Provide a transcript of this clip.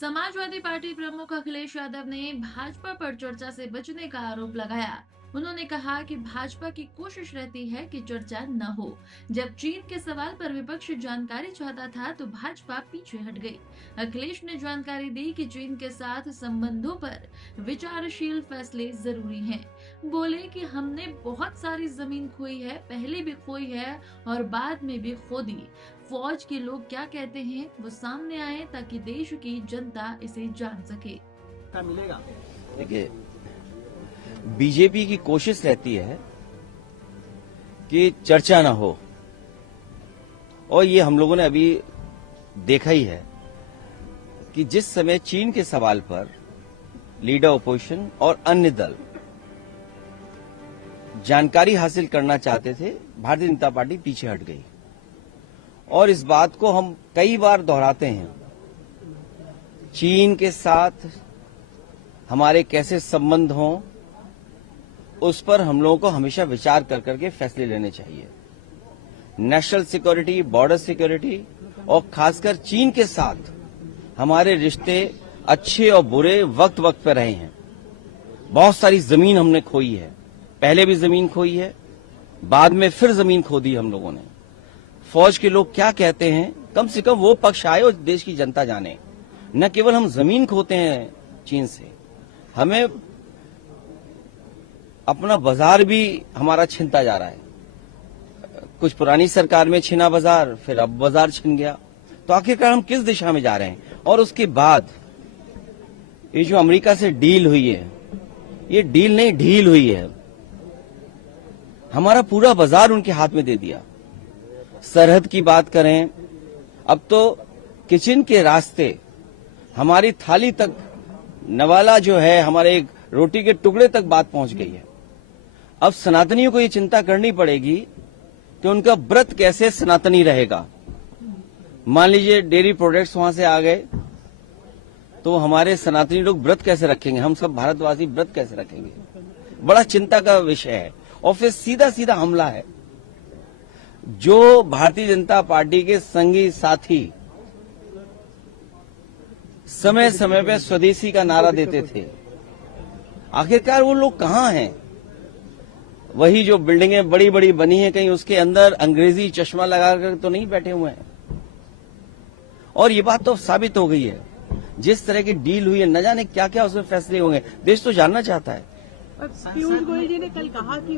Samajwadi party प्रमुख अखिलेश यादव ने भाजपा पर चर्चा से बचने का आरोप लगाया। उन्होंने कहा कि भाजपा की कोशिश रहती है कि चर्चा न हो। जब चीन के सवाल पर विपक्ष जानकारी चाहता था तो भाजपा पीछे हट गई। अखिलेश ने जानकारी दी कि चीन के साथ संबंधों पर विचारशील फैसले जरूरी हैं। बोले कि हमने बहुत सारी जमीन खोई है, पहले भी खोई है और बाद में भी खो दी। फौज के लोग क्या कहते हैं वो सामने आए ताकि देश की जनता इसे जान सके। मिलेगा। देखिए, बीजेपी की कोशिश रहती है कि चर्चा ना हो, और ये हम लोगों ने अभी देखा ही है कि जिस समय चीन के सवाल पर लीडर ऑपोजिशन और अन्य दल जानकारी हासिल करना चाहते थे, भारतीय जनता पार्टी पीछे हट गई। और इस बात को हम कई बार दोहराते हैं, चीन के साथ हमारे कैसे संबंध हों उस पर हम लोगों को हमेशा विचार कर करके फैसले लेने चाहिए। नेशनल सिक्योरिटी, बॉर्डर सिक्योरिटी और खासकर चीन के साथ हमारे रिश्ते अच्छे और बुरे वक्त वक्त पर रहे हैं। बहुत सारी जमीन हमने खोई है, पहले भी जमीन खोई है, बाद में फिर जमीन खो दी हम लोगों ने। फौज के लोग क्या कहते हैं, कम से कम वो पक्ष आए और देश की जनता जाने। न केवल हम जमीन खोते हैं चीन से, हमें अपना बाजार भी हमारा छिनता जा रहा है। कुछ पुरानी सरकार में छिना बाजार, फिर अब बाजार छिन गया। तो आखिरकार हम किस दिशा में जा रहे हैं? और उसके बाद ये जो अमेरिका से डील हुई है, ये डील नहीं ढील हुई है। हमारा पूरा बाजार उनके हाथ में दे दिया। सरहद की बात करें, अब तो किचन के रास्ते हमारी थाली तक, नवाला जो है हमारे एक रोटी के टुकड़े तक बात पहुंच गई है। अब सनातनियों को ये चिंता करनी पड़ेगी कि उनका व्रत कैसे सनातनी रहेगा। मान लीजिए डेयरी प्रोडक्ट्स वहां से आ गए तो हमारे सनातनी लोग व्रत कैसे रखेंगे, हम सब भारतवासी व्रत कैसे रखेंगे? बड़ा चिंता का विषय है। और फिर सीधा सीधा हमला है। जो भारतीय जनता पार्टी के संगी साथी समय समय पे स्वदेशी का नारा देते थे, आखिरकार वो लोग कहां हैं? वही जो बिल्डिंगें बड़ी बड़ी बनी हैं, कहीं उसके अंदर अंग्रेजी चश्मा लगाकर तो नहीं बैठे हुए हैं। और ये बात तो साबित हो गई है, जिस तरह की डील हुई है, न जाने क्या क्या उसमें फैसले होंगे। देश तो जानना चाहता है। पीयूष गोयल जी ने कल कहा कि